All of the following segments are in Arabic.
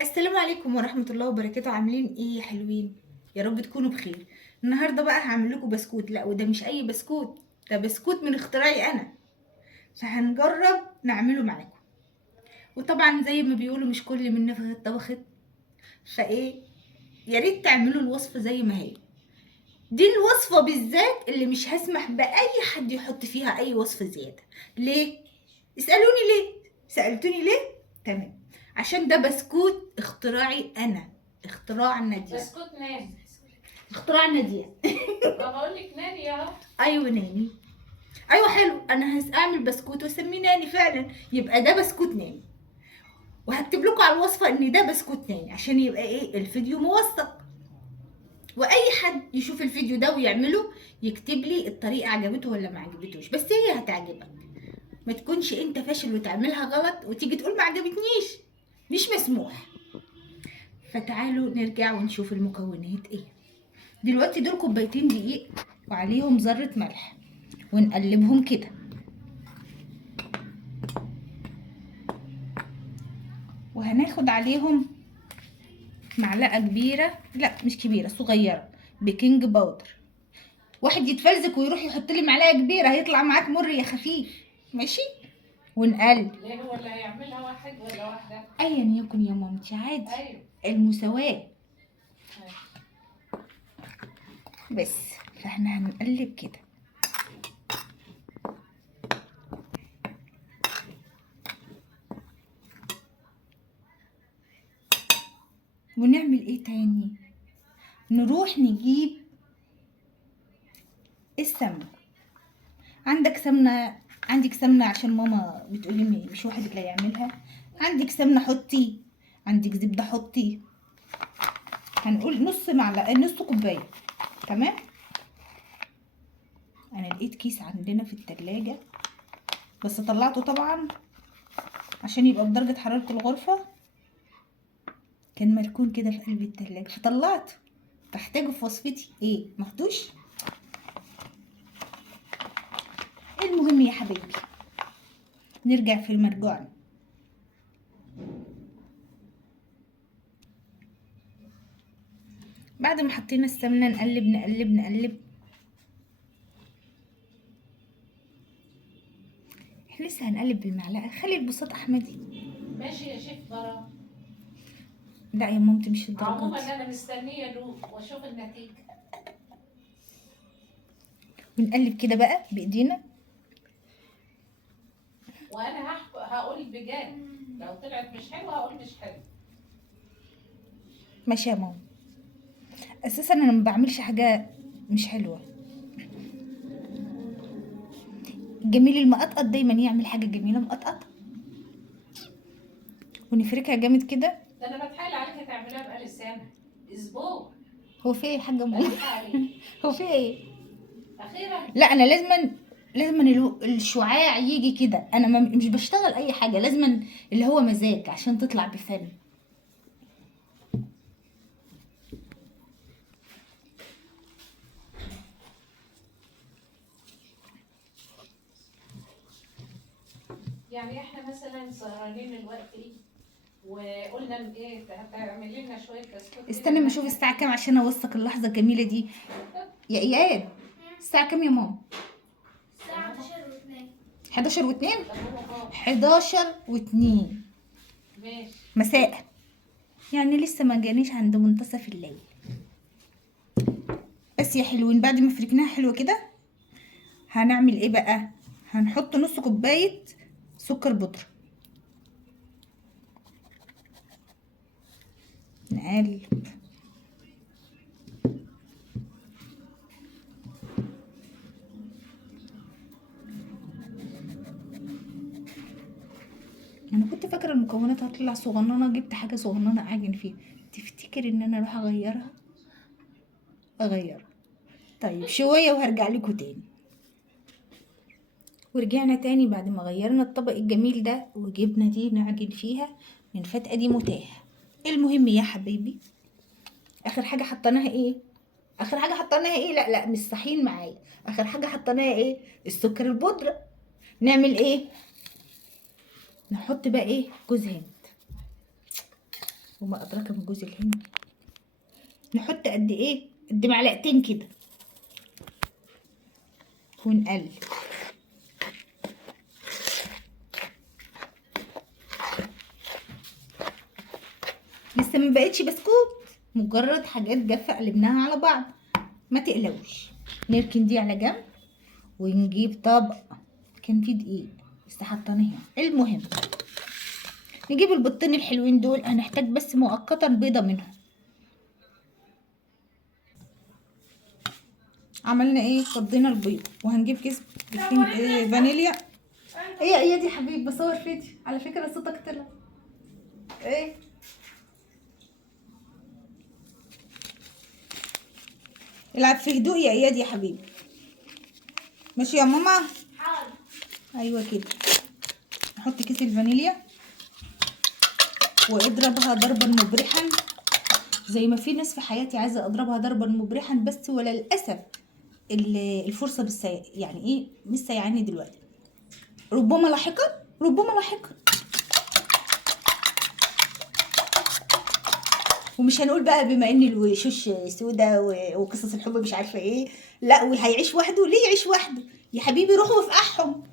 السلام عليكم ورحمة الله وبركاته. عاملين ايه يا حلوين؟ يا رب تكونوا بخير. النهاردة بقى هعمل لكم بسكوت، لا وده مش اي بسكوت، ده بسكوت من اختراعي انا، فهنجرب نعمله معاكم. وطبعا زي ما بيقولوا مش كل من نفخ اتطبخت، فايه، يا ريت تعملوا الوصفة زي ما هي. دي الوصفة بالذات اللي مش هسمح بأي حد يحط فيها اي وصفة زيادة. ليه؟ اسألوني ليه؟ سألتوني ليه؟ تمام، عشان ده بسكوت اختراعي انا، اختراع نادية. بسكوت ناني. اختراع نادية. ما بقول لك ناني اهو. ايوه ناني. ايوه حلو، انا هعمل بسكوت واسميه ناني فعلا، يبقى ده بسكوت ناني. وهكتب لكم على الوصفه ان ده بسكوت ناني عشان يبقى ايه، الفيديو موثق، واي حد يشوف الفيديو ده ويعمله يكتب لي الطريقه عجبته ولا ما عجبتوش، بس هي هتعجبك. ما تكونش انت فاشل وتعملها غلط وتيجي تقول ما عجبتنيش، مش مسموح. فتعالوا نرجع ونشوف المكونات ايه. دلوقتي دول كوبايتين دقيق وعليهم ذره ملح، ونقلبهم كده. وهناخد عليهم معلقه كبيره، لا مش كبيره، صغيره، بيكنج باودر. واحد يتفلزك ويروح يحط لي معلقه كبيره هيطلع معاك مر يا خفيف، ماشي. ونقلب. ليه هو اللي هيعملها واحد ولا واحدة؟ ايا يكن يا مامتي عادي. ايوه. المساواه. أيوة. بس فاحنا هنقلب كده. ونعمل ايه تاني؟ نروح نجيب السمنه. عندك سمنه؟ عندك سمنه عشان ماما بتقولي مش واحد اللي هيعملها. عندك سمنه حطي، عندك زبده حطي. هنقول نص معلقه، نص كوبايه. تمام. انا لقيت كيس عندنا في التلاجة بس طلعته طبعا عشان يبقى بدرجة حرارة الغرفة، كان مركون كده في قلب التلاجة فطلعته. بحتاجه في وصفتي ايه، محطوش. المهم يا حبيبي، نرجع في المرجوعنا. بعد ما حطينا السمنة نقلب نقلب نقلب. احنا لسه هنقلب بالمعلقة، خلي البساط احمدي. ماشي يا شيف ضرب. لا يا مامتي مش عموما الدرجات. انا مستنية دوق واشوف النتيجة. ونقلب كده بقى بايدينا. وانا هقول بجد، لو طلعت مش حلوة هقول مش حلوة. ماشي يا ماما، اساسا انا ما بعملش حاجة مش حلوة. الجميل المقطقط دايما يعمل حاجة جميلة مقطقطة. ونفركها جامد كده. ده انا بتحايل عليك تعملها بقالي سنة، اسبوع. هو في ايه يا حاجة ماما؟ بلح عليك. هو في ايه؟ اخيرا. لا انا لازما الشعاع يجي كده. انا مش بشتغل اي حاجة، لازما اللي هو مزاج عشان تطلع بفن. يعني احنا مثلا سهرانين الوقت ايه وقلنا ان ايه هتعمل لنا شوية بسكوت كده استنى ما اشوف نعمل. الساعة كام عشان اوثق اللحظة الجميلة دي. يا اياد، الساعة كام يا ماما؟ الساعة 11:02. 11 و2. طب هو فاضي. 11 و2 ماشي. مساء، يعني لسه ما جانيش عند منتصف الليل. بس يا حلوين، بعد ما فركناها حلوة كده هنعمل ايه بقى؟ هنحط نص كوباية سكر بودرة. نقلب. انا كنت فاكره المكونات هتطلع صغننه، جبت حاجه صغننه اعجن فيها. تفتكر ان انا اروح اغيرها؟ اغيرها. طيب شويه وهرجع لكم تاني. ورجعنا تاني بعد ما غيرنا الطبق الجميل ده وجبنا دي نعجن فيها من فتقه دي متاح. المهم يا حبيبي، اخر حاجه حطيناها ايه؟ اخر حاجه حطيناها ايه؟ لا لا مش صحيين معايا. اخر حاجه حطيناها ايه؟ السكر البودره. نعمل ايه؟ نحط بقى ايه؟ جوز هند. وما ادراك من جوز الهند. نحط قد ايه؟ قد معلقتين كده ونقلب. لسه ما بقتش بسكوت، مجرد حاجات جافه قلبناها على بعض. ما تقلقوش. نركن دي على جنب ونجيب طبق كان فيه دقيق بس حطيناه. المهم نجيب البيضتين الحلوين دول، هنحتاج بس مؤقتا بيضه منهم. عملنا ايه؟ فضينا البيض وهنجيب كيس فانيليا. ايه دي حبيبي؟ بصور فيديو على فكره، صوتك طلع ايه. العب في هدوء يا اياد يا حبيبي. ماشي يا ماما؟ حاضر. ايوه كده. نحط كيس الفانيليا واضربها ضربا مبرحا، زي ما في ناس في حياتي عايزه اضربها ضربا مبرحا، بس ولا للاسف الفرصه يعني ايه مش سايعاني دلوقتي. ربما لاحقا، ربما لاحقا. ومش هنقول بقى بما ان الوشوش سودة وقصص الحب مش عارفه ايه، لا وهيعيش وحده. ليه يعيش وحده يا حبيبي؟ روحوا افقعهم،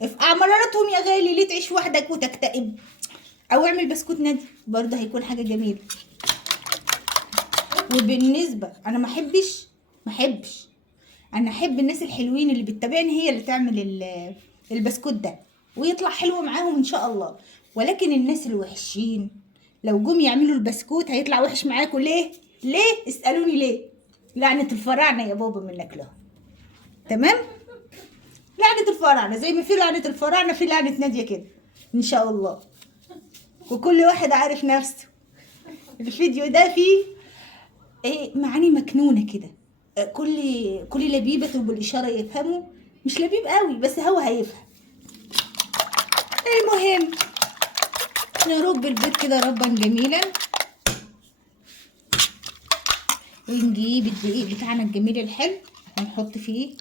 افقع مرارتهم يا غالي. ليه تعيش وحدك وتكتئب؟ او اعمل بسكوت نادي برضه، هيكون حاجه جميله. وبالنسبه انا ما احبش انا احب الناس الحلوين اللي بتتابعني هي اللي تعمل البسكوت ده ويطلع حلو معاهم ان شاء الله. ولكن الناس الوحشين لو جم يعملوا البسكوت هيطلع وحش معاكم. ليه؟ اسالوني ليه. لعنه الفراعنه يا بابا منك له. تمام؟ لعنه الفراعنه زي ما في لعنه الفراعنه في لعنه ناديه كده ان شاء الله. وكل واحد عارف نفسه. الفيديو ده فيه ايه معاني مكنونه كده. كل لبيبة بالإشارة يفهموا. مش لبيب قوي بس هو هيفهم. المهم نرب البيض كده ربا جميلا، ونجيب الدقيق بتاعنا الجميل الحلو هنحط فيه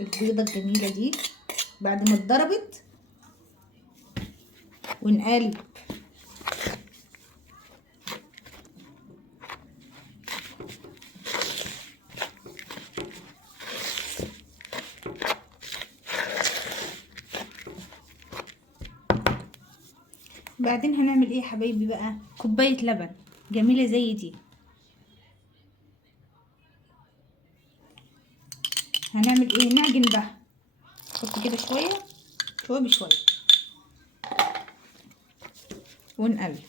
البيضة الجميلة دي بعد ما اتضربت ونقلب. بعدين هنعمل ايه يا حبايبي بقى؟ كوبايه لبن جميله زي دي. هنعمل ايه؟ نعجن بقى. نحط كده شويه بشويه ونقلب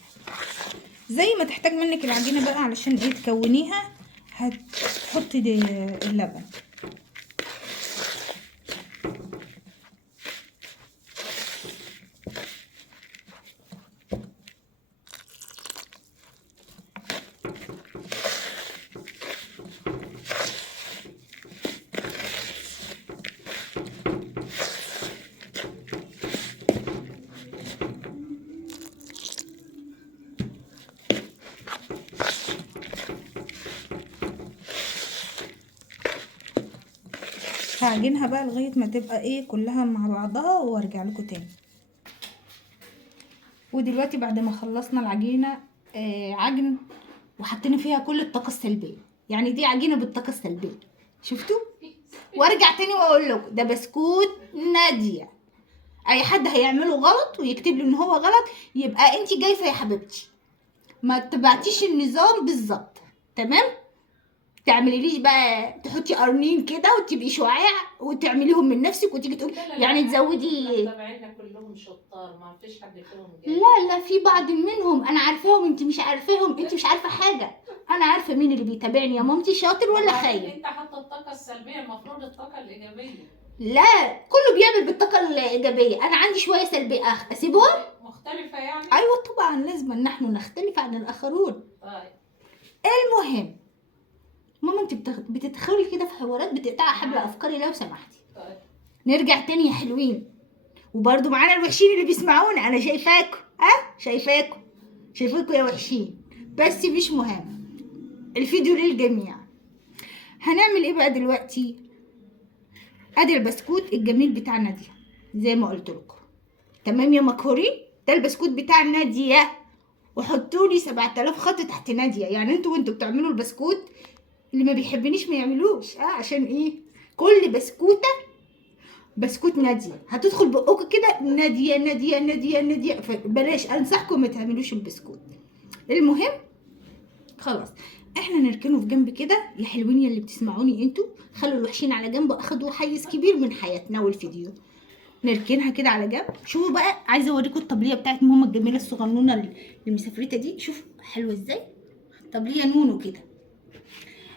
زي ما تحتاج منك العجينه بقى. علشان ايه تكونيها هتحطي اللبن. هعجنها بقى لغايه ما تبقى ايه كلها مع بعضها وارجع لكم تاني. ودلوقتي بعد ما خلصنا العجينه عجن وحطينا فيها كل الطاقه السلبيه، يعني دي عجينه بالطاقه السلبيه. شفتوا؟ وارجع تاني واقول لكم ده بسكوت ناديه. اي حد هيعمله غلط ويكتب له ان هو غلط يبقى انت جايفه يا حبيبتي، ما تبعتيش النظام بالظبط. تمام؟ تعمليليش بقى تحطي قرنين كده وتبقي شعاع وتعمليهم من نفسك وتيجي تقولي يعني تزودي. طبعا كلهم شطار، ما فيش حد فيهم لا في بعض منهم انا عارفاهم، انت مش عارفاهم. انت مش عارفه حاجه، انا عارفه مين اللي بيتابعني يا مامتي، شاطر ولا خايب. انت حاطه الطاقه السلبيه، المفروض الطاقه الايجابيه. لا كله بيعمل بالطاقه الايجابيه، انا عندي شويه سلبيه اسيبهم. مختلفه يعني. ايوه طبعا لازم نحن نختلف عن الاخرون. طيب المهم ماما انت بتدخلي كده في حوارات بتقطعي حبل افكاري لو سمحتي. طيب نرجع تاني يا حلوين. وبرضو معانا الوحشين اللي بيسمعونا، انا شايفاكم. شايفاكم يا وحشين، بس مش مهم. الفيديو للجميع. هنعمل ايه بقى دلوقتي؟ ادي البسكوت الجميل بتاع نادية زي ما قلت لكم. تمام يا مكهوري؟ ده البسكوت بتاع نادية وحطوا لي 7000 خط تحت ناديه. يعني انتوا وانتوا بتعملوا البسكوت اللي ما بيحبنيش ما يعملوش. عشان ايه؟ كل بسكوته بسكوت ناديه هتدخل بقكم كده ناديه ناديه ناديه ناديه. بلاش، انصحكم ما تعملوش البسكوت. المهم خلاص احنا نركنه في جنب كده. يا حلوين يا اللي بتسمعوني انتوا، خلوا الوحشين على جنب، اخدوا حيز كبير من حياتنا والفيديو. نركنها كده على جنب. شوفوا بقى، عايزه اوريكم الطبليه بتاعت ماما الجميله الصغنونه المسافرته دي. شوفوا حلوه ازاي، طبليه نونو كده.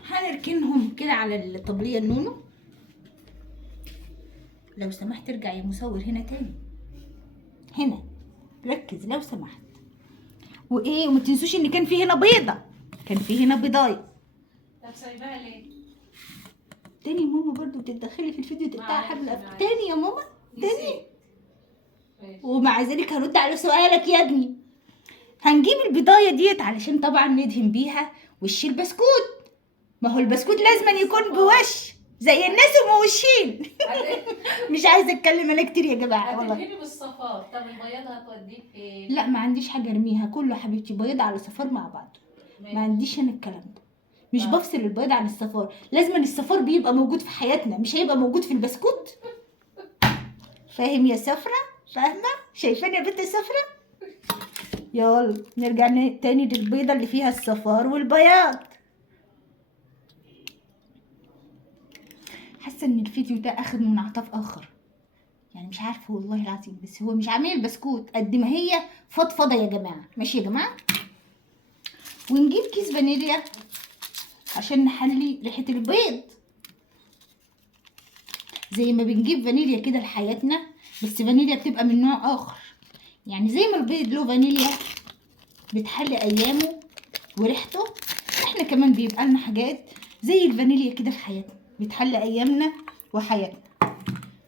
هنركنهم كده على الطبليه النونو. لو سمحت ارجع يا مصور هنا تاني، هنا ركز لو سمحت. وايه، وما تنسوش ان كان في هنا بيضه، كان في هنا بيضايه. طب سايباها ليه؟ تاني ماما برضو بتتدخلي في الفيديو تقطعي حبل تاني يا ماما تاني. ومع ذلك هرد على سؤالك يا ابني. هنجيب البضايه ديت علشان طبعا ندهن بيها وش البسكوت. ما هو البسكوت لازم يكون بوش زي الناس وموشين. مش عايزه اتكلم انا كتير يا جماعه والله. هتجيبي بالصفار. طب البياض هتوديك فين؟ لا ما عنديش حاجه ارميها، كله حبيبتي بيض على صفار مع بعض. ما عنديش انا الكلام ده. مش بفصل البيض عن الصفار. لازم الصفار بيبقى موجود في حياتنا، مش هيبقى موجود في البسكوت. فاهم يا سفرة؟ فاهمة؟ شايفاني يا بنت سفرة؟ يلا نرجع تاني للبيضة اللي فيها الصفار والبياض. حاسة ان الفيديو ده اخد منعطف اخر، يعني مش عارفة والله العظيم. بس هو مش عامل البسكوت قد ما هي فضفضة يا جماعة. ماشي يا جماعة. ونجيب كيس فانيليا عشان نحلي ريحة البيض، زي ما بنجيب فانيليا كده لحياتنا، بس فانيليا بتبقى من نوع اخر. يعني زي ما البيض له فانيليا بتحلي ايامه وريحته، احنا كمان بيبقى لنا حاجات زي الفانيليا كده في حياتنا بتحلي ايامنا وحياتنا.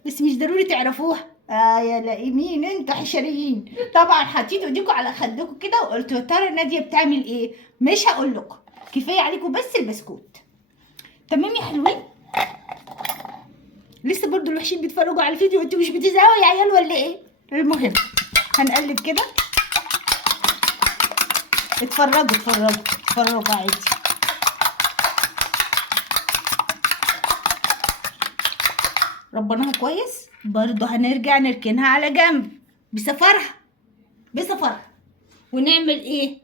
بس مش ضروري تعرفوها. يا لئيمين انتوا حشريين. طبعا حطيتوا ايديكوا على خدكوا كده وقلتوا يا ترى ناديه بتعمل ايه. مش هقول لكم، كفايه عليكم بس البسكوت. تمام يا حلوين؟ لسه برضو الوحشين بيتفرجوا على الفيديو وانتوا مش بتزهقوا يا عيال ولا ايه؟ المهم هنقلب كده. اتفرجوا اتفرجوا اتفرجوا عادي. ربناها كويس. برضو هنرجع نركنها على جنب بسفرها بسفرها. ونعمل ايه؟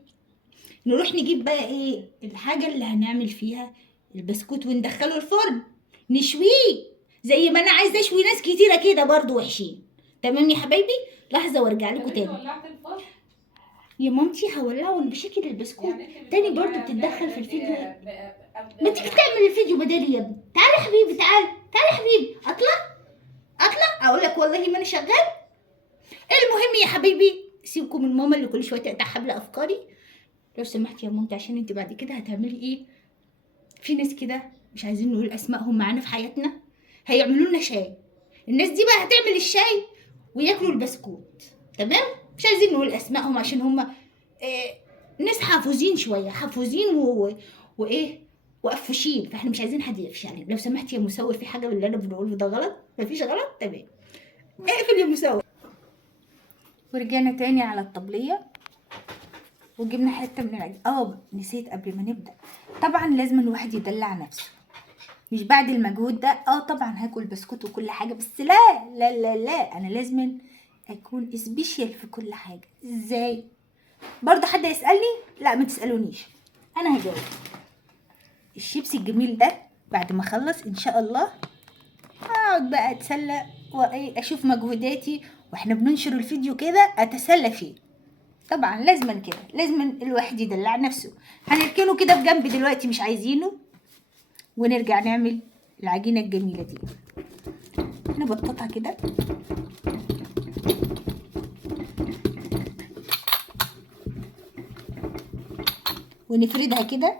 نروح نجيب بقى ايه الحاجة اللي هنعمل فيها البسكوت وندخله الفرن نشويه زي ما انا عايزه اشوي ناس كتيره كده برضو وحشين. تمام يا حبايبي؟ لحظه وارجع لكم تاني. ولعت الفرن يا مامتي هولعه بشكل البسكوت. يعني تاني برضو بتتدخل في الفيديو. ما تيجي تعمل الفيديو بدالي يا ابني. تعالى يا حبيبي تعالى تعالى يا حبيبي. اطلع اقول لك والله ما انا شغال. المهم يا حبيبي سيبكم من ماما اللي كل شويه تقطع حبل افكاري. لو سمحتي يا مامتي، عشان انت بعد كده هتعملي ايه. في ناس كده مش عايزين نقول اسمائهم معانا في حياتنا، هيعملوا لنا شاي. الناس دي بقى هتعمل الشاي وياكلوا البسكوت. تمام؟ مش عايزين نقول اسمائهم عشان هم ناس حافظين شويه، حافظين وايه وقفشين، فاحنا مش عايزين حد يقفش علينا. لو سمحت يا مسور، في حاجه من اللي انا بنقوله ده غلط؟ مفيش غلط؟ تمام. اقفل يا مسور. ورجعنا تاني على الطبليه وجبنا حته من العجين. نسيت قبل ما نبدا، طبعا لازم الواحد يدلع نفسه. مش بعد المجهود ده طبعا هاكل بسكوت وكل حاجه، بس لا لا لا لا، انا لازم اكون سبيشال في كل حاجه. ازاي؟ برضه حد يسالني؟ لا ما تسالونيش، انا هجاوب. الشيبسي الجميل ده بعد ما اخلص ان شاء الله اقعد بقى اتسلى واشوف مجهوداتي واحنا بننشر الفيديو كده، اتسلى فيه. طبعا لازما كده، لازما الواحد يدلع نفسه. هنركنه كده في جنب دلوقتي، مش عايزينه، ونرجع نعمل العجينة الجميلة دي. نبططها كده ونفردها كده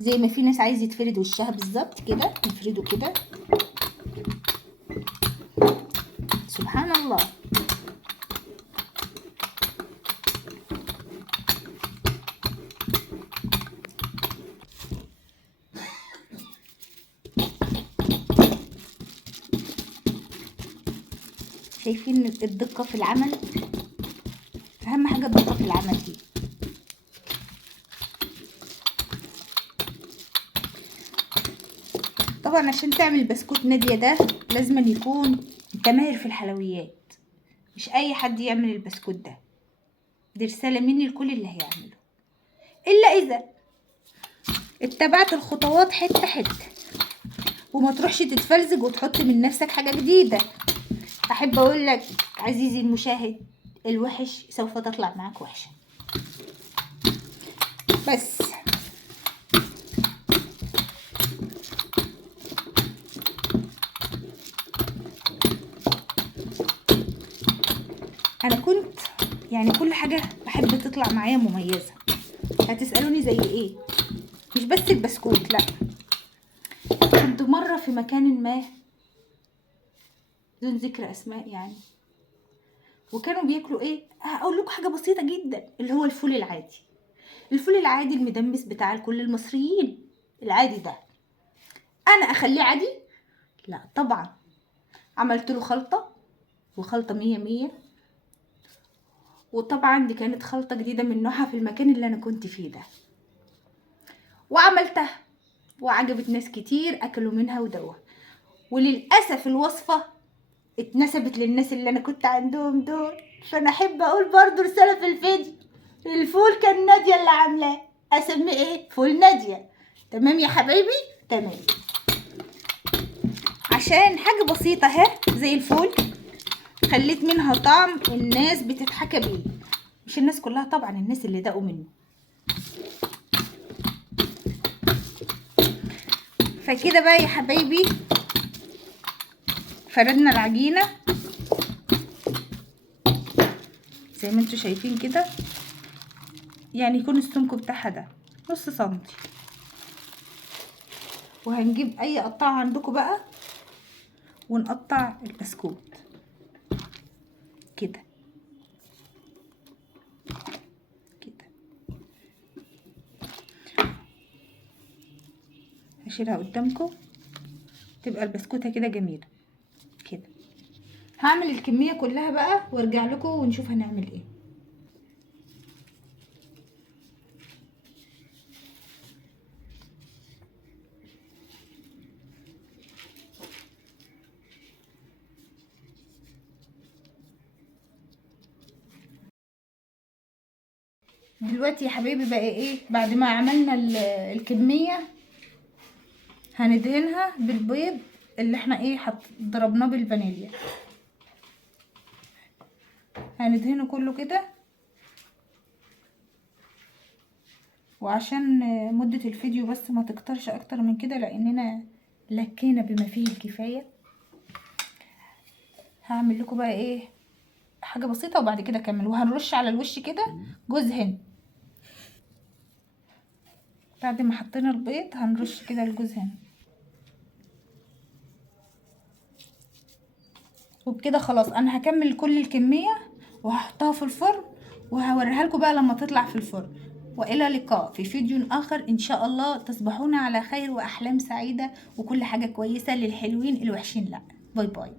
زي ما في ناس عايز يتفرد وشها بالظبط كده. نفرده كده. سبحان الله. شايفين الدقة في العمل؟ أهم حاجة الدقة في العمل دي. طبعا عشان تعمل بسكوت نادية ده لازم يكون انت ماهر في الحلويات، مش اي حد يعمل البسكوت ده. دي رسالة مني لكل اللي هيعمله، الا اذا اتبعت الخطوات حتة حتة وما تروحش تتفلزج وتحط من نفسك حاجة جديدة. احب اقول لك عزيزي المشاهد، الوحش سوف تطلع معاك وحشة. بس انا كنت يعني كل حاجة بحب تطلع معايا مميزة. هتسألوني زي ايه؟ مش بس البسكوت، لا. كنت مرة في مكان ما دون ذكر اسماء يعني، وكانوا بياكلوا ايه؟ هقول لكم حاجة بسيطة جدا، اللي هو الفول العادي. الفول العادي المدمس بتاع كل المصريين العادي ده، انا اخليه عادي؟ لا طبعا. عملت له خلطة، وخلطة 100 وطبعا دي كانت خلطة جديدة من نوعها في المكان اللي انا كنت فيه ده، وعملتها وعجبت ناس كتير اكلوا منها ودوها. وللأسف الوصفة اتنسبت للناس اللي انا كنت عندهم دول. فانا احب اقول برضو رسالة في الفيديو، الفول كان نادية اللي عاملاه، اسميه ايه؟ فول نادية. تمام يا حبايبي؟ تمام. عشان حاجة بسيطة اهي زي الفول خليت منها طعم الناس بتتحكى بيه، مش الناس كلها طبعا، الناس اللي دقوا منه. فكده بقى يا حبايبي فردنا العجينة زي ما انتوا شايفين كده، يعني يكون السمك بتاعها ده نص سنتي. وهنجيب اي قطاعة عندكم بقى ونقطع البسكوت كده كده. هشيلها قدامكم تبقى البسكوتة كده جميلة كده. هعمل الكمية كلها بقى وارجع لكم ونشوف هنعمل ايه. دلوقتي يا حبايبي بقى ايه، بعد ما عملنا الكمية هندهنها بالبيض اللي احنا ايه ضربناه بالفانيليا. هندهنه كله كده، وعشان مدة الفيديو بس ما تكترش اكتر من كده لاننا لكينا بما فيه الكفاية، هعمل لكم بقى ايه حاجة بسيطة وبعد كده اكمل. وهنرش على الوش كده جوز هند. بعد ما حطينا البيض هنرش كده الجوز هند، وبكده خلاص انا هكمل كل الكمية وهحطها في الفرن وهوريها لكم بقى لما تطلع في الفرن. والى اللقاء في فيديو اخر ان شاء الله. تصبحون على خير واحلام سعيدة وكل حاجة كويسة للحلوين، الوحشين لا. باي باي.